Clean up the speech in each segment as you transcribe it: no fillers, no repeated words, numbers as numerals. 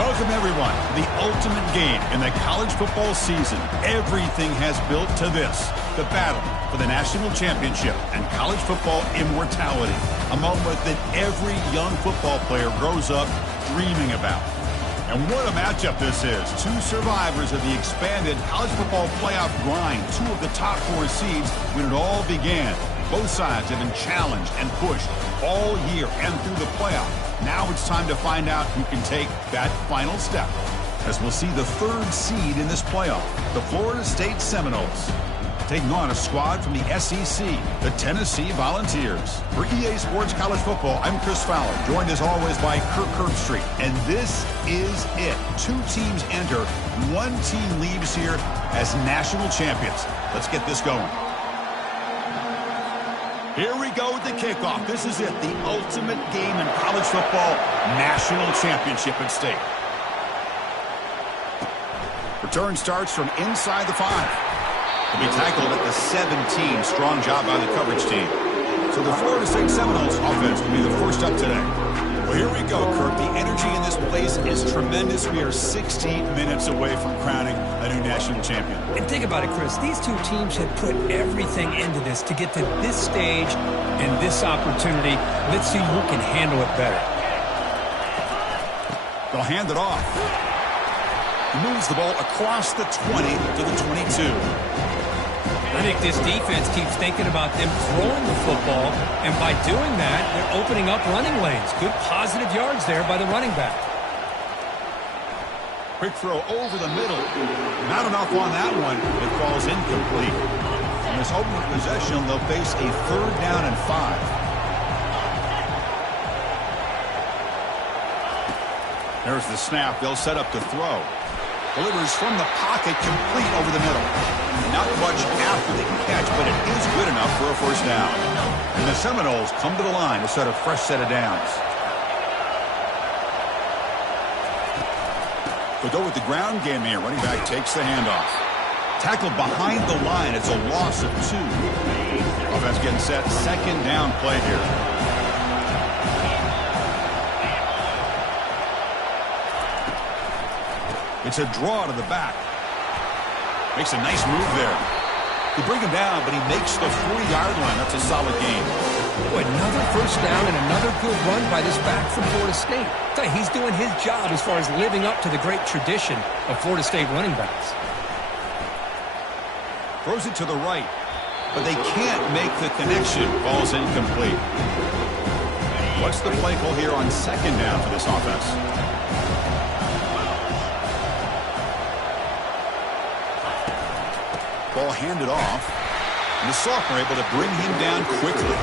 Welcome, everyone, to the ultimate game in the college football season. Everything has built to this, the battle for the national championship and college football immortality, a moment that every young football player grows up dreaming about. And what a matchup this is. Two survivors of the expanded college football playoff grind, two of the top four seeds when it all began. Both sides have been challenged and pushed all year and through the playoff. Now it's time to find out who can take that final step, as we'll see the third seed in this playoff, the Florida State Seminoles, taking on a squad from the SEC, the Tennessee Volunteers. For EA Sports College Football, I'm Chris Fowler, joined as always by Kirk Herbstreit. And this is it. Two teams enter, one team leaves here as national champions. Let's get this going. Here we go with the kickoff. This is it, the ultimate game in college football, national championship at stake. Return starts from inside the 5. He'll be tackled at the 17. Strong job by the coverage team. So the Florida State Seminoles offense will be the first up today. Well, here we go, Kirk. The energy in this place is tremendous. We are 16 minutes away from crowning a new national champion. And think about it, Chris. These two teams have put everything into this to get to this stage and this opportunity. Let's see who can handle it better. They'll hand it off. He moves the ball across the 20 to the 22. I think this defense keeps thinking about them throwing the football, and by doing that, they're opening up running lanes. Good positive yards there by the running back. Quick throw over the middle. Not enough on that one. It falls incomplete. In this opening possession, they'll face a 3rd down and 5. There's the snap. They'll set up to throw. Delivers from the pocket, complete over the middle. Not much after the catch, but it is good enough for a first down. And the Seminoles come to the line to set a fresh set of downs. They'll go with the ground game here. Running back takes the handoff. Tackled behind the line. It's a loss of 2. Offense getting set. 2nd down play here. It's a draw to the back. Makes a nice move there. They bring him down, but he makes the 40-yard line. That's a solid gain. Boy, another first down and another good run by this back from Florida State. He's doing his job as far as living up to the great tradition of Florida State running backs. Throws it to the right, but they can't make the connection. Ball's incomplete. What's the play call here on 2nd down for this offense? Ball handed off, and the sophomore able to bring him down quickly.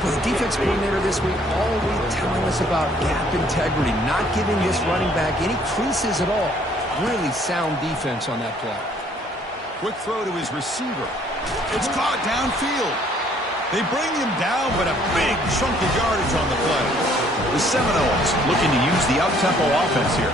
Well, the defense coordinator this week all week telling us about gap integrity, not giving this running back any creases at all. Really sound defense on that play. Quick throw to his receiver. It's caught downfield. They bring him down, but a big chunk of yardage on the play. The Seminoles looking to use the up-tempo offense here.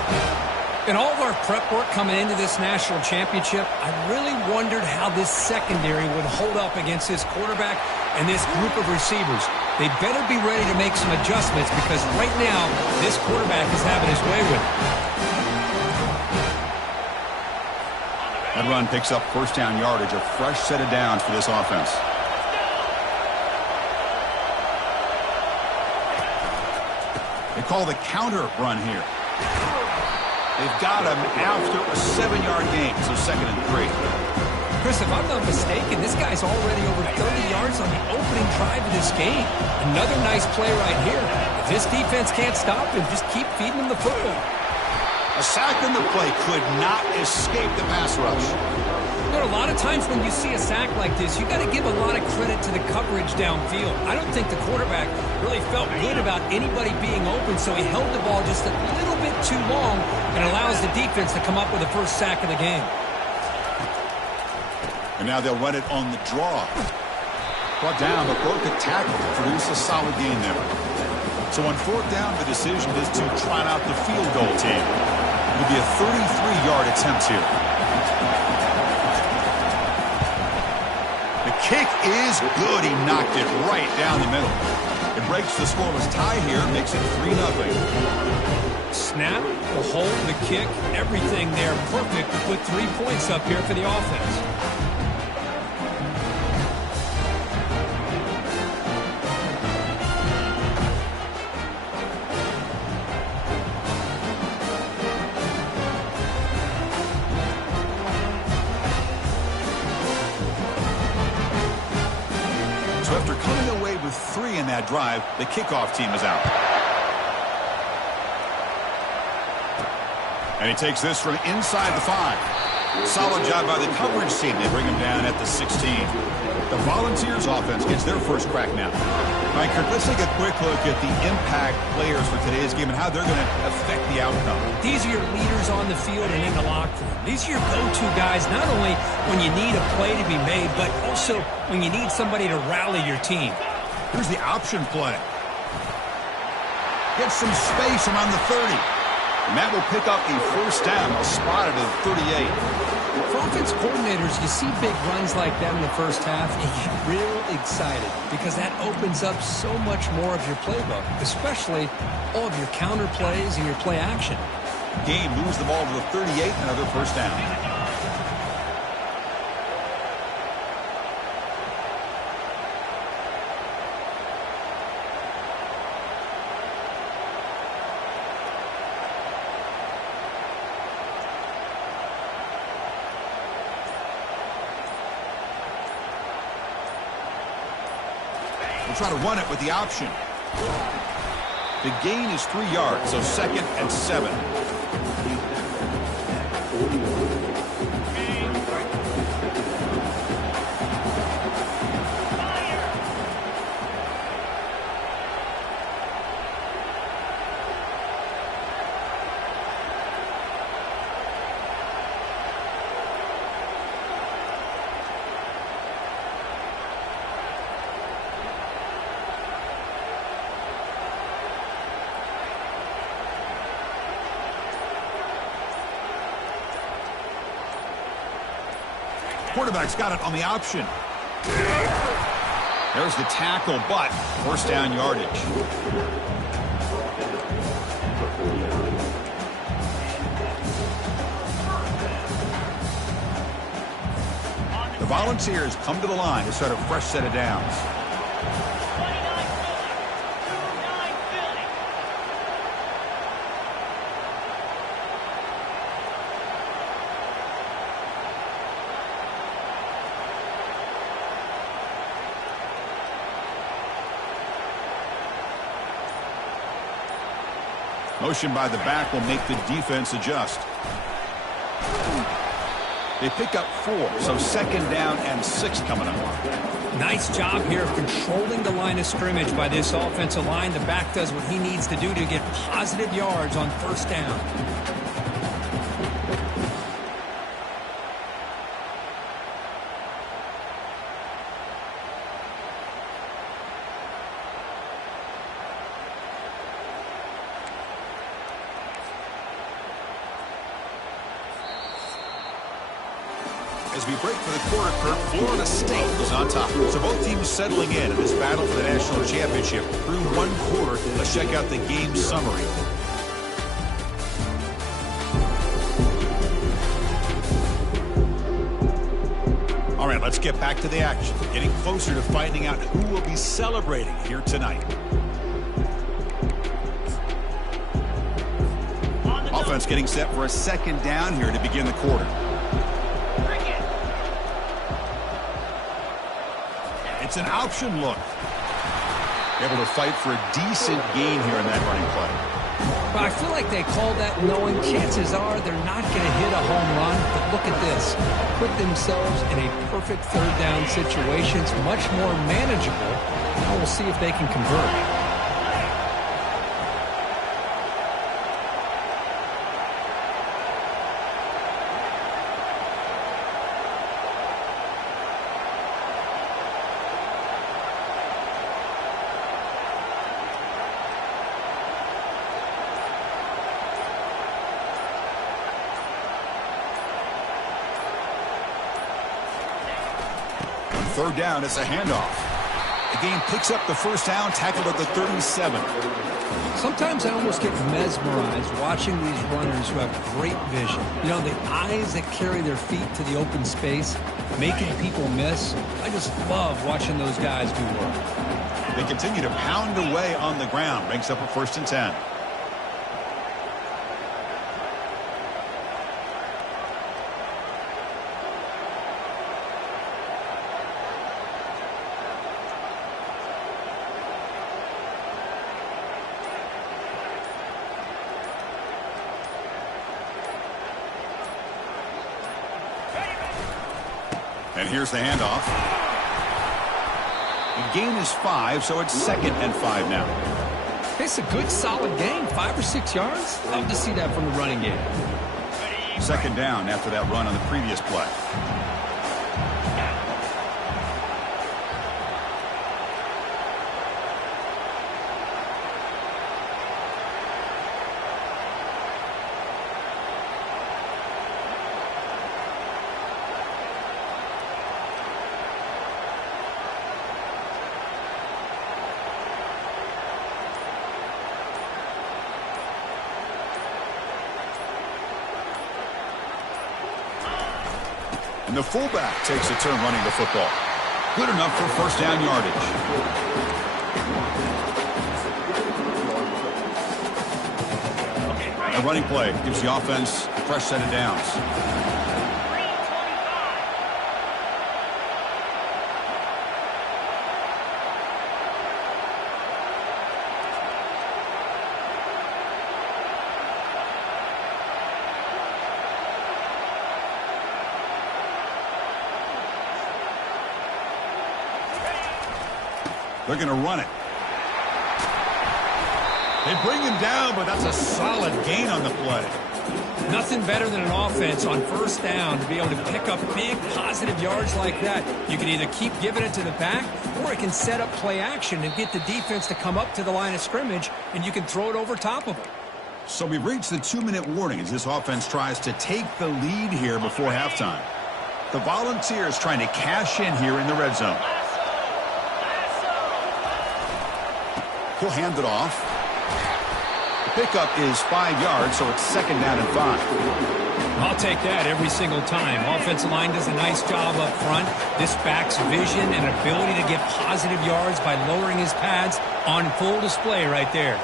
In all of our prep work coming into this national championship, I really wondered how this secondary would hold up against this quarterback and this group of receivers. They better be ready to make some adjustments because right now, this quarterback is having his way with it. That run picks up first down yardage, a fresh set of downs for this offense. They call the counter run here. They've got him after a 7-yard gain, so 2nd and 3. Chris, if I'm not mistaken, this guy's already over 30 yards on the opening drive of this game. Another nice play right here. If this defense can't stop him, just keep feeding him the football. A sack in the play could not escape the pass rush. You know, a lot of times when you see a sack like this, you got to give a lot of credit to the coverage downfield. I don't think the quarterback really felt good about anybody being open, so he held the ball just a little bit too long and allows the defense to come up with the first sack of the game. And now they'll run it on the draw. Brought down, but broke a tackle to produce a solid gain there. So on 4th down, the decision is to trot out the field goal team. It'll be a 33-yard attempt here. The kick is good. He knocked it right down the middle. It breaks the scoreless tie here, makes it 3-0. Snap, the hold, the kick, everything there perfect to put 3 points up here for the offense. So after coming away with 3 in that drive, the kickoff team is out. And he takes this from inside the 5. Solid job by the coverage team. They bring him down at the 16. The Volunteers offense gets their first crack now. All right, Kirk, let's take a quick look at the impact players for today's game and how they're going to affect the outcome. These are your leaders on the field and in the locker room. These are your go-to guys, not only when you need a play to be made, but also when you need somebody to rally your team. Here's the option play. Gets some space around the 30. And that will pick up a first down, spotted at 38. For offense coordinators, you see big runs like that in the first half, you get real excited because that opens up so much more of your playbook, especially all of your counter plays and your play action. Game moves the ball to the 38, another first down. We'll try to run it with the option. The gain is 3 yards, so 2nd and 7. Quarterback's got it on the option. There's the tackle, but first down yardage. The Volunteers come to the line to start a fresh set of downs. Motion by the back will make the defense adjust. They pick up 4, so 2nd down and 6 coming up. Nice job here of controlling the line of scrimmage by this offensive line. The back does what he needs to do to get positive yards on first down. As we break for the quarter, Kirk, Florida State is on top. So both teams settling in this battle for the national championship through 1 quarter. Let's check out the game summary. All right, let's get back to the action. Getting closer to finding out who will be celebrating here tonight. Offense getting set for a 2nd down here to begin the quarter. It's an option look. Able to fight for a decent gain here in that running play. But I feel like they call that knowing chances are they're not going to hit a home run. But look at this. Put themselves in a perfect 3rd down situation. It's much more manageable. Now we'll see if they can convert. Third down, it's a handoff. The game picks up the first down, tackled at the 37. Sometimes I almost get mesmerized watching these runners who have great vision. You know, the eyes that carry their feet to the open space, making people miss. I just love watching those guys do work. They continue to pound away on the ground. Brings up a 1st and 10. And here's the handoff. The gain is 5, so it's 2nd and 5 now. It's a good, solid gain. 5 or 6 yards. Love to see that from the running game. 2nd down after that run on the previous play. And the fullback takes a turn running the football. Good enough for 1st down yardage. A running play gives the offense a fresh set of downs. They're going to run it. They bring him down, but that's a solid gain on the play. Nothing better than an offense on 1st down to be able to pick up big positive yards like that. You can either keep giving it to the back, or it can set up play action and get the defense to come up to the line of scrimmage, and you can throw it over top of them. So we've reached the 2-minute warning as this offense tries to take the lead here before halftime. The Volunteers trying to cash in here in the red zone. He'll hand it off. The pickup is 5 yards, so it's 2nd down and 5. I'll take that every single time. Offensive line does a nice job up front. This back's vision and ability to get positive yards by lowering his pads on full display right there.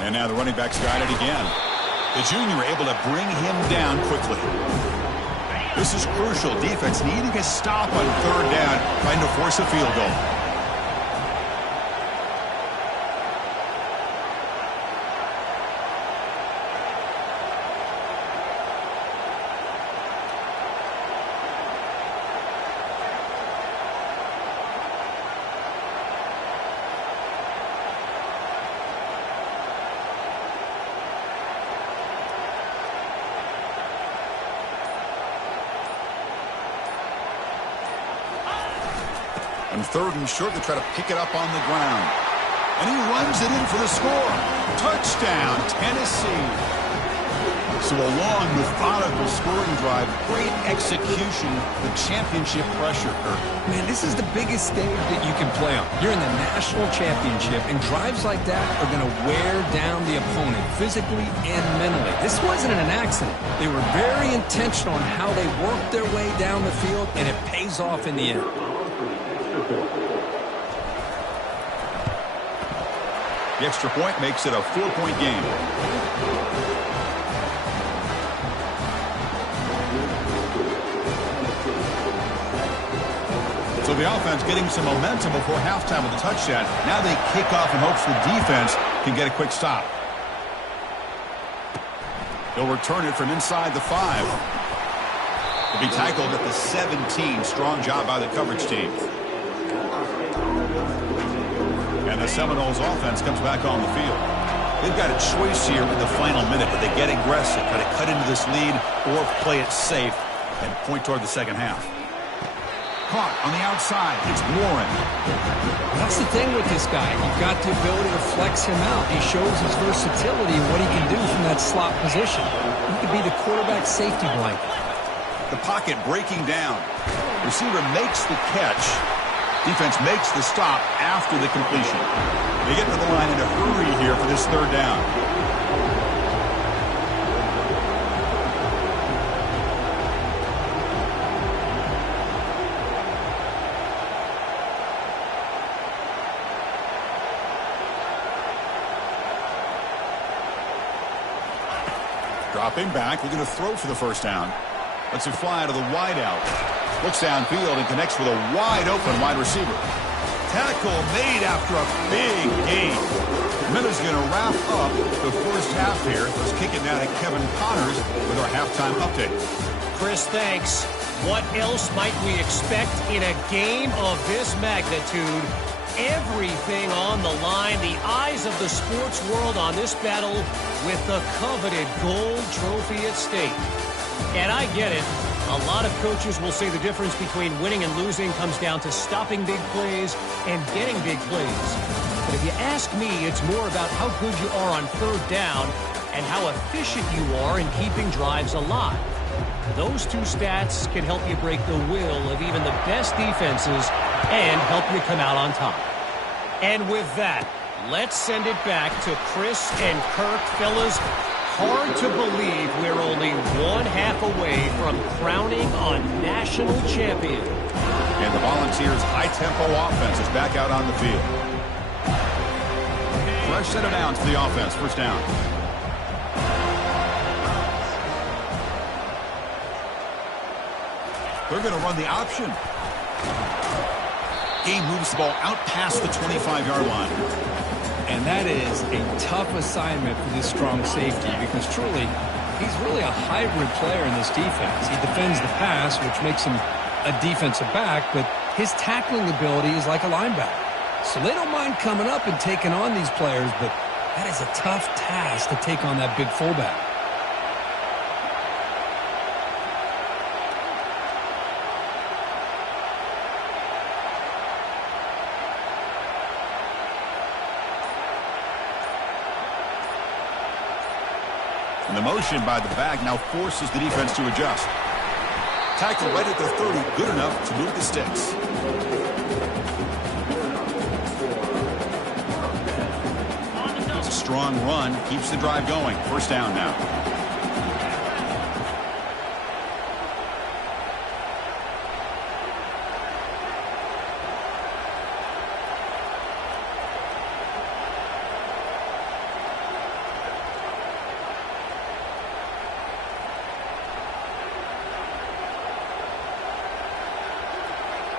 And now the running back's got it again. The junior able to bring him down quickly. This is crucial. Defense needing a stop on 3rd down, trying to force a field goal. And 3rd and short, they try to pick it up on the ground. And he runs it in for the score. Touchdown, Tennessee. So a long, methodical scoring drive. Great execution. The championship pressure. Man, this is the biggest stage that you can play on. You're in the national championship, and drives like that are going to wear down the opponent physically and mentally. This wasn't an accident. They were very intentional on how they worked their way down the field, and it pays off in the end. The extra point makes it a 4-point game. So the offense getting some momentum before halftime with a touchdown. Now they kick off in hopes the defense can get a quick stop. They'll return it from inside the 5. They'll be tackled at the 17. Strong job by the coverage team. And the Seminoles offense comes back on the field. They've got a choice here in the final minute. Do they get aggressive, try to cut into this lead, or play it safe and point toward the second half? Caught on the outside. It's Warren. That's the thing with this guy. You've got the ability to flex him out. He shows his versatility and what he can do from that slot position. He could be the quarterback safety blanket. The pocket breaking down. Receiver makes the catch. Defense makes the stop after the completion. They get to the line in a hurry here for this third down. Dropping back, looking to throw for the first down. Lets it fly out of the wide out. Looks downfield and connects with a wide-open wide receiver. Tackle made after a big gain. Miller's going to wrap up the first half here. Let's kick it now to Kevin Connors with our halftime update. Chris, thanks. What else might we expect in a game of this magnitude? Everything on the line. The eyes of the sports world on this battle with the coveted gold trophy at stake. And I get it. A lot of coaches will say the difference between winning and losing comes down to stopping big plays and getting big plays. But if you ask me, it's more about how good you are on third down and how efficient you are in keeping drives alive. Those two stats can help you break the will of even the best defenses and help you come out on top. And with that, let's send it back to Chris and Kirk. Fellas, hard to believe we're only one half away from crowning a national champion. And the Volunteers' high-tempo offense is back out on the field. Fresh set of downs for the offense. First down. They're going to run the option. Game moves the ball out past the 25-yard line. And that is a tough assignment for this strong safety because truly, he's really a hybrid player in this defense. He defends the pass, which makes him a defensive back, but his tackling ability is like a linebacker. So they don't mind coming up and taking on these players, but that is a tough task to take on that big fullback. And the motion by the back now forces the defense to adjust. Tackle right at the 30, good enough to move the sticks. It's a strong run, keeps the drive going. First down now.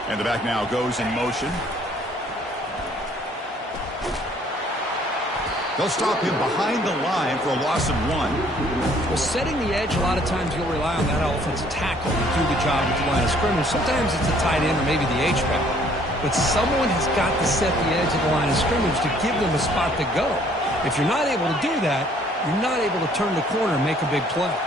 And the back now goes in motion. They'll stop him behind the line for a loss of 1. Well, setting the edge, a lot of times you'll rely on that offensive tackle to do the job at the line of scrimmage. Sometimes it's a tight end or maybe the H-back. But someone has got to set the edge of the line of scrimmage to give them a spot to go. If you're not able to do that, you're not able to turn the corner and make a big play.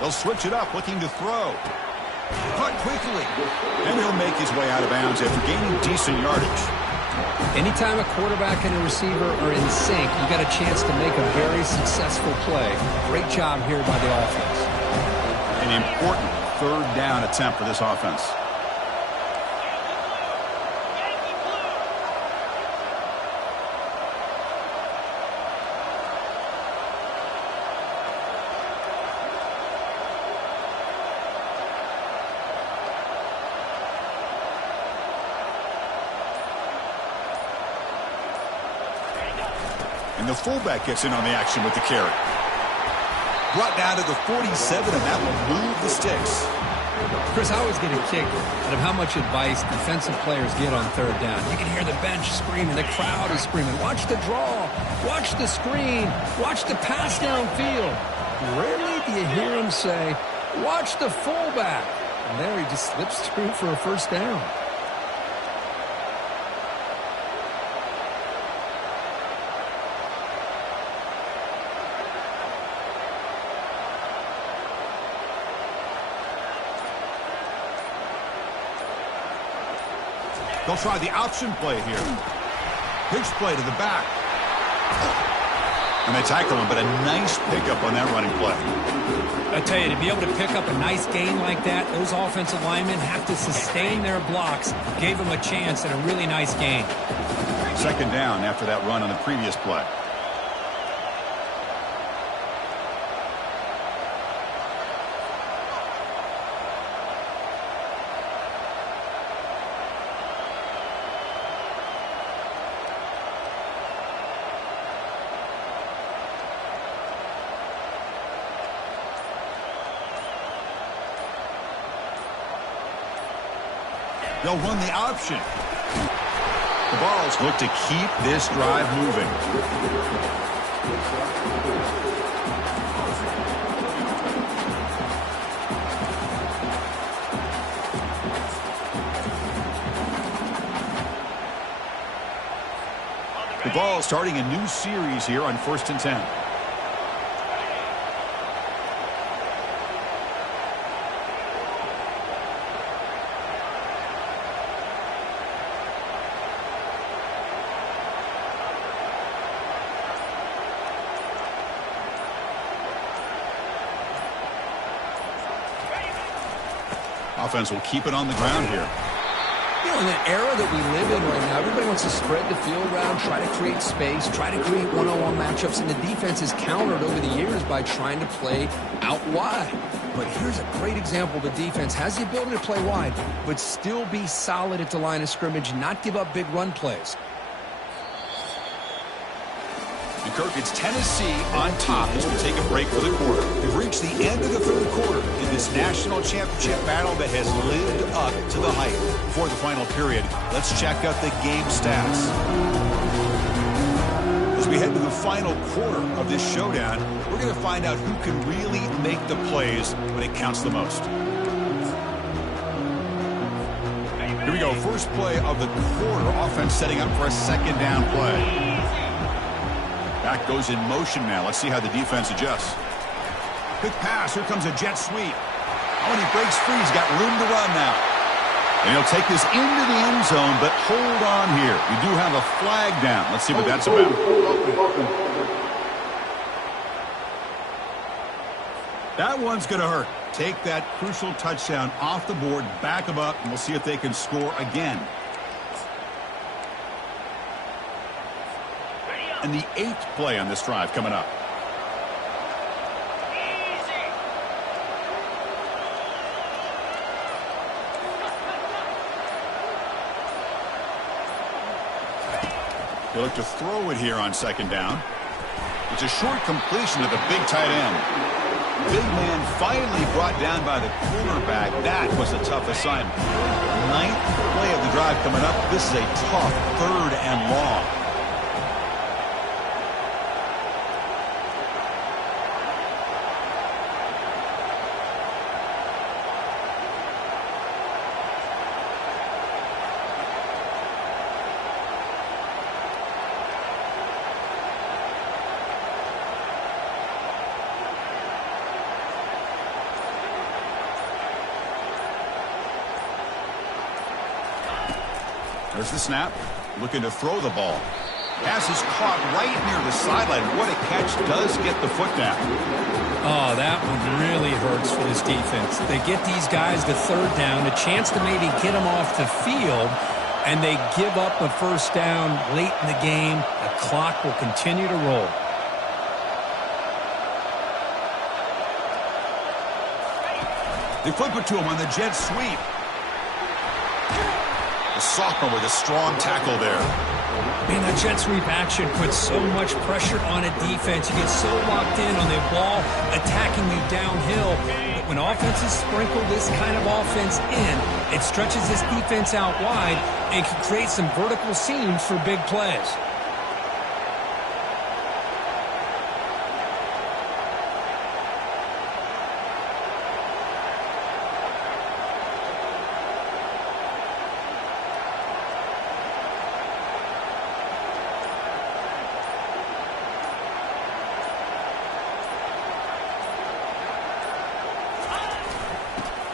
They'll switch it up, looking to throw. Caught quickly. And he'll make his way out of bounds after gaining decent yardage. Anytime a quarterback and a receiver are in sync, you got a chance to make a very successful play. Great job here by the offense. An important third down attempt for this offense. And the fullback gets in on the action with the carry. Brought down to the 47, and that will move the sticks. Chris, I always get a kick out of how much advice defensive players get on third down. You can hear the bench screaming, the crowd is screaming, watch the draw, watch the screen, watch the pass downfield. Rarely do you hear him say, watch the fullback. And there he just slips through for a first down. They'll try the option play here. Pitch play to the back. And they tackle him, but a nice pickup on that running play. I tell you, to be able to pick up a nice gain like that, those offensive linemen have to sustain their blocks. Gave him a chance at a really nice gain. Second down after that run on the previous play. They'll run the option. The Vols look to keep this drive moving. The Vols starting a new series here on 1st and 10. Offense will keep it on the ground here. You know, in the era that we live in right now, everybody wants to spread the field around, try to create space, try to create one-on-one matchups, and the defense is countered over the years by trying to play out wide. But here's a great example. The defense has the ability to play wide, but still be solid at the line of scrimmage, not give up big run plays. And Kirk, it's Tennessee on top as we take a break for the quarter. We've reached the end of the third quarter in this national championship battle that has lived up to the hype. Before the final period, let's check out the game stats. As we head to the final quarter of this showdown, we're going to find out who can really make the plays when it counts the most. Here we go. First play of the quarter. Offense setting up for a second down play. Back goes in motion now. Let's see how the defense adjusts. Quick pass. Here comes a jet sweep. Oh, and he breaks free. He's got room to run now. And he'll take this into the end zone, but hold on here. We do have a flag down. Let's see what that's about. That one's going to hurt. Take that crucial touchdown off the board, back them up, and we'll see if they can score again. And the 8th play on this drive coming up. They look to throw it here on second down. It's a short completion to the big tight end. Big man finally brought down by the quarterback. That was a tough assignment. 9th play of the drive coming up. This is a tough 3rd and long. There's the snap. Looking to throw the ball. Pass is caught right near the sideline. What a catch. Does get the foot down. Oh, that one really hurts for this defense. They get these guys to third down, a chance to maybe get them off the field, and they give up a first down late in the game. The clock will continue to roll. They flip it to him on the jet sweep. The sophomore with a strong tackle there. Man, that jet sweep action puts so much pressure on a defense. You get so locked in on the ball attacking you downhill. when offenses sprinkle this kind of offense in, it stretches this defense out wide and can create some vertical seams for big plays.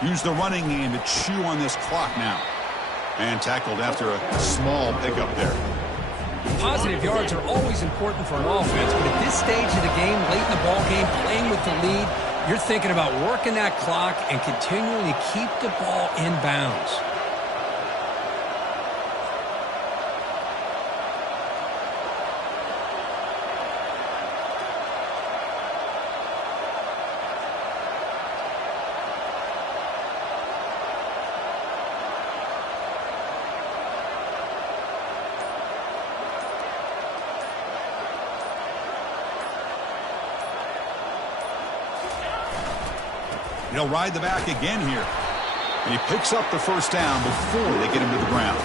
Use the running game to chew on this clock now. And tackled after a small pickup there. Positive yards are always important for an offense, but at this stage of the game, late in the ball game, playing with the lead, you're thinking about working that clock and continuing to keep the ball in bounds. He'll ride the back again here. And he picks up the first down before they get him to the ground.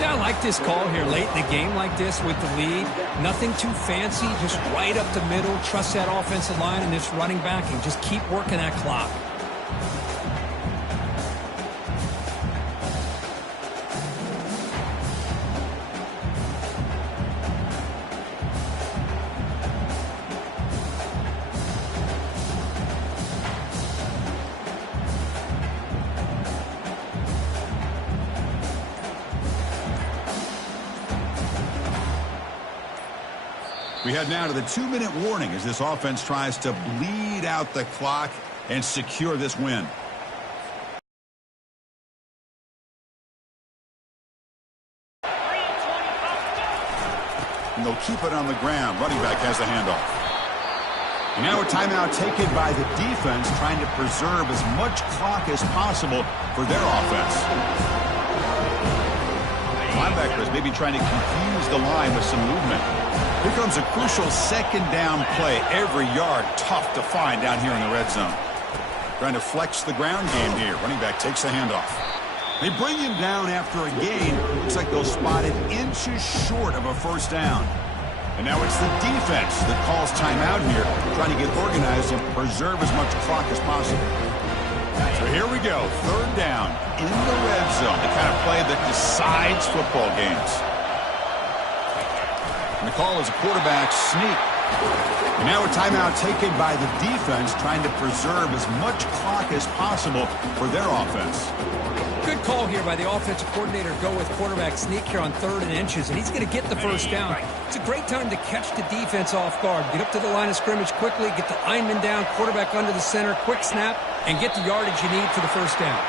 Yeah, I like this call here late in the game like this with the lead. Nothing too fancy, just right up the middle. Trust that offensive line and this running back and just keep working that clock. We head now to the 2-minute warning as this offense tries to bleed out the clock and secure this win. And they'll keep it on the ground. Running back has the handoff. And now a timeout taken by the defense, trying to preserve as much clock as possible for their offense. Linebackers maybe trying to confuse the line with some movement. Here comes a crucial second down play. Every yard tough to find down here in the red zone. Trying to flex the ground game here. Running back takes the handoff. They bring him down after a gain. Looks like they'll spot it inches short of a first down. And now it's the defense that calls timeout here, trying to get organized and preserve as much clock as possible. So here we go. Third down in the red zone. The kind of play that decides football games. And the call is a quarterback sneak. And now a timeout taken by the defense, trying to preserve as much clock as possible for their offense. Good call here by the offensive coordinator. Go with quarterback sneak here on 3rd and inches, and he's going to get the first down. It's a great time to catch the defense off guard. Get up to the line of scrimmage quickly, get the lineman down, quarterback under the center, quick snap, and get the yardage you need for the first down.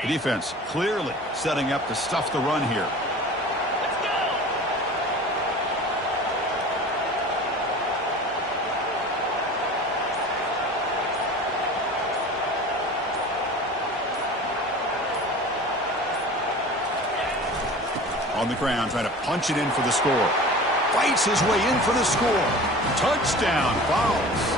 The defense clearly setting up to stuff the run here. Let's go. On the ground, trying to punch it in for the score. Fights his way in for the score. Touchdown, Fowles.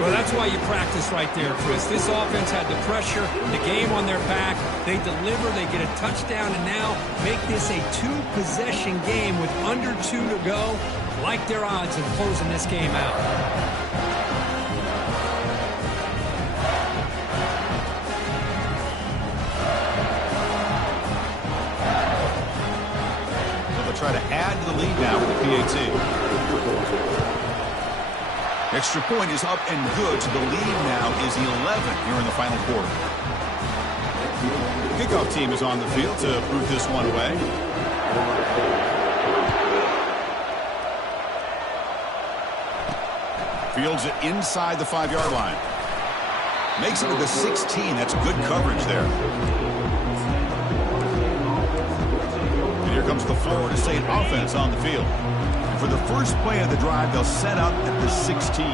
Well, that's why you practice right there, Chris. This offense had the pressure, the game on their back. They deliver, they get a touchdown, and now make this a 2-possession game with under 2 to go. Like their odds of closing this game out. So they'll try to add to the lead now with the PAT. Extra point is up and good, so the lead now is 11 here in the final quarter. Kickoff team is on the field to move this one away. Fields it inside the 5-yard line. Makes it to the 16. That's good coverage there. And here comes the Florida State offense on the field. For the first play of the drive, they'll set up at the 16.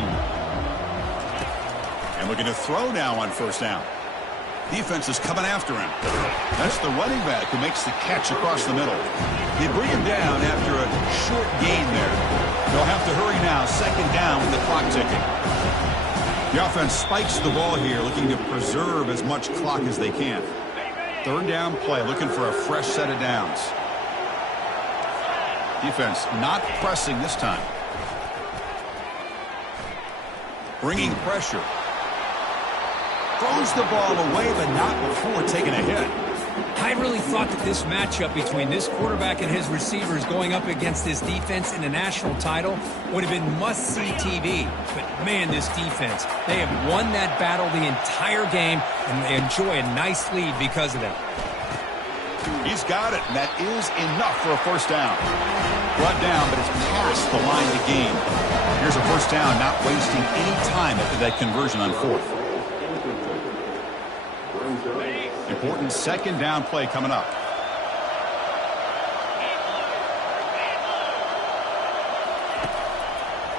And looking to throw now on first down. Defense is coming after him. That's the running back who makes the catch across the middle. They bring him down after a short gain there. They'll have to hurry now. Second down with the clock ticking. The offense spikes the ball here, looking to preserve as much clock as they can. Third down play, looking for a fresh set of downs. Defense not pressing this time. Bringing pressure. Throws the ball away, but not before taking a hit. I really thought that this matchup between this quarterback and his receivers going up against this defense in the national title would have been must-see TV. But, man, this defense, they have won that battle the entire game, and they enjoy a nice lead because of that. He's got it, and that is enough for a first down. Brought down, but it's past the line of the game. Here's a first down, not wasting any time after that conversion on fourth. Important second down play coming up.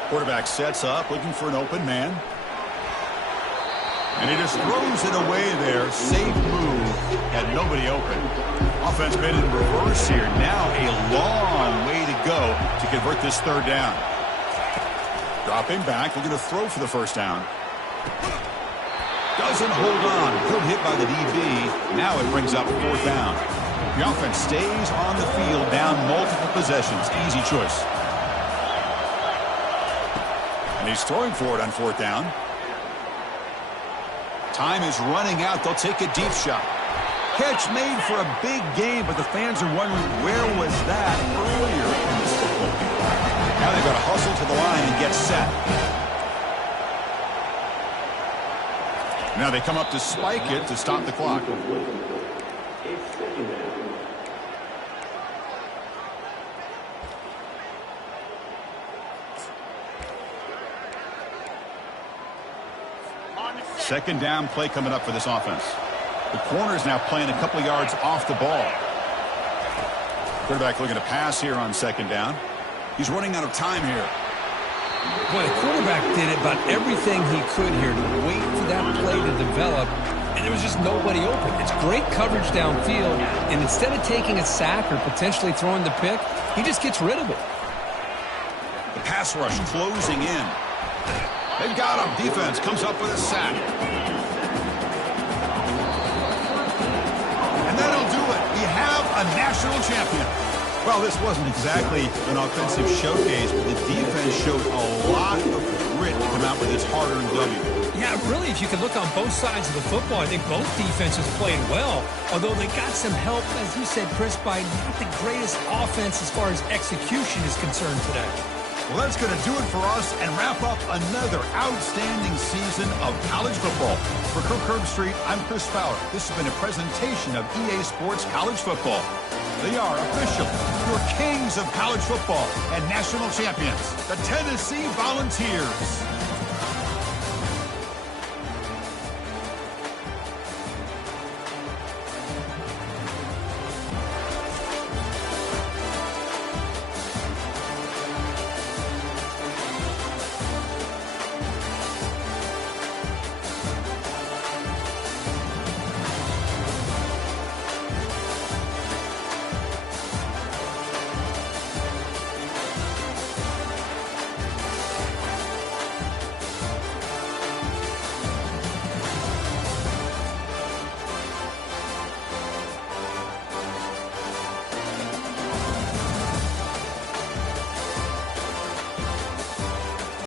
Quarterback sets up, looking for an open man. And he just throws it away there. Safe move. Had nobody open. Offense made it in reverse here. Now a long way to go to convert this third down. Dropping back, looking to throw for the first down. Doesn't hold on. Good hit by the DB. Now it brings up fourth down. The offense stays on the field, down multiple possessions. Easy choice. And he's throwing for it on fourth down. Time is running out. They'll take a deep shot. Catch made for a big game, but the fans are wondering where was that earlier in this football game. Now they've got to hustle to the line and get set. Now they come up to spike it to stop the clock. Second down play coming up for this offense. The corner's now playing a couple yards off the ball. Quarterback looking to pass here on second down. He's running out of time here. Boy, the quarterback did about everything he could here to wait for that play to develop, and there was just nobody open. It's great coverage downfield, and instead of taking a sack or potentially throwing the pick, he just gets rid of it. The pass rush closing in. They've got him. Defense comes up with a sack. And that'll do it. We have a national champion. Well, this wasn't exactly an offensive showcase, but the defense showed a lot of grit to come out with its hard-earned W. Yeah, really, if you can look on both sides of the football, I think both defenses played well, although they got some help, as you said, Chris, by not the greatest offense as far as execution is concerned today. Well, that's going to do it for us and wrap up another outstanding season of college football. For Kirk Herbstreit, I'm Chris Fowler. This has been a presentation of EA Sports College Football. They are official, your kings of college football and national champions, the Tennessee Volunteers.